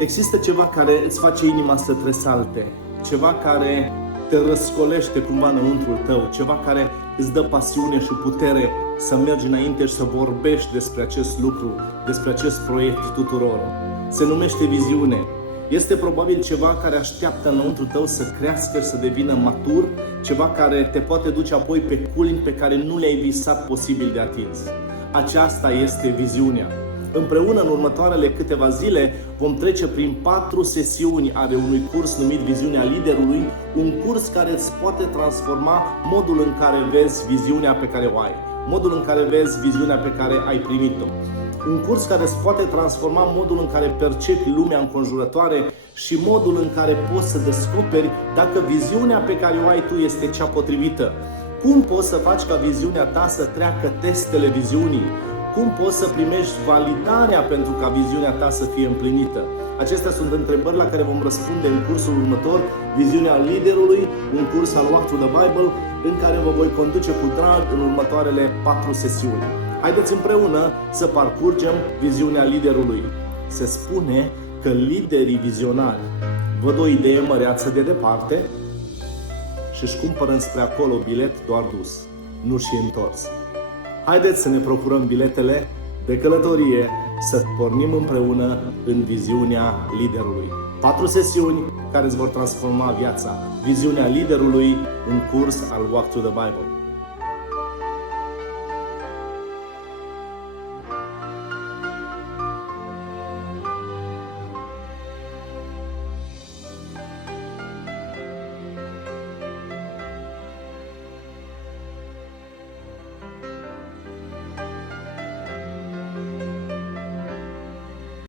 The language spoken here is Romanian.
Există ceva care îți face inima să tresalte, ceva care te răscolește cumva înăuntrul tău, ceva care îți dă pasiune și putere să mergi înainte și să vorbești despre acest lucru, despre acest proiect tuturor. Se numește viziune. Este probabil ceva care așteaptă înăuntru tău să crească și să devină matur, ceva care te poate duce apoi pe culmi pe care nu le-ai visat posibil de atins. Aceasta este viziunea. Împreună, în următoarele câteva zile, vom trece prin 4 sesiuni ale unui curs numit Viziunea Liderului, un curs care îți poate transforma modul în care vezi viziunea pe care o ai, modul în care vezi viziunea pe care ai primit-o. Un curs care îți poate transforma modul în care percepi lumea înconjurătoare și modul în care poți să descoperi dacă viziunea pe care o ai tu este cea potrivită. Cum poți să faci ca viziunea ta să treacă testele viziunii? Cum poți să primești validarea pentru ca viziunea ta să fie împlinită? Acestea sunt întrebări la care vom răspunde în cursul următor, Viziunea Liderului, un curs al Walk Through the Bible, în care vă voi conduce cu drag în următoarele 4 sesiuni. Haideți împreună să parcurgem Viziunea Liderului. Se spune că liderii vizionari văd o idee măreață de departe și își cumpără înspre acolo bilet doar dus, nu și întors. Haideți să ne procurăm biletele de călătorie, să pornim împreună în viziunea liderului. 4 sesiuni care îți vor transforma viața. Viziunea liderului, un curs al Walk Through the Bible.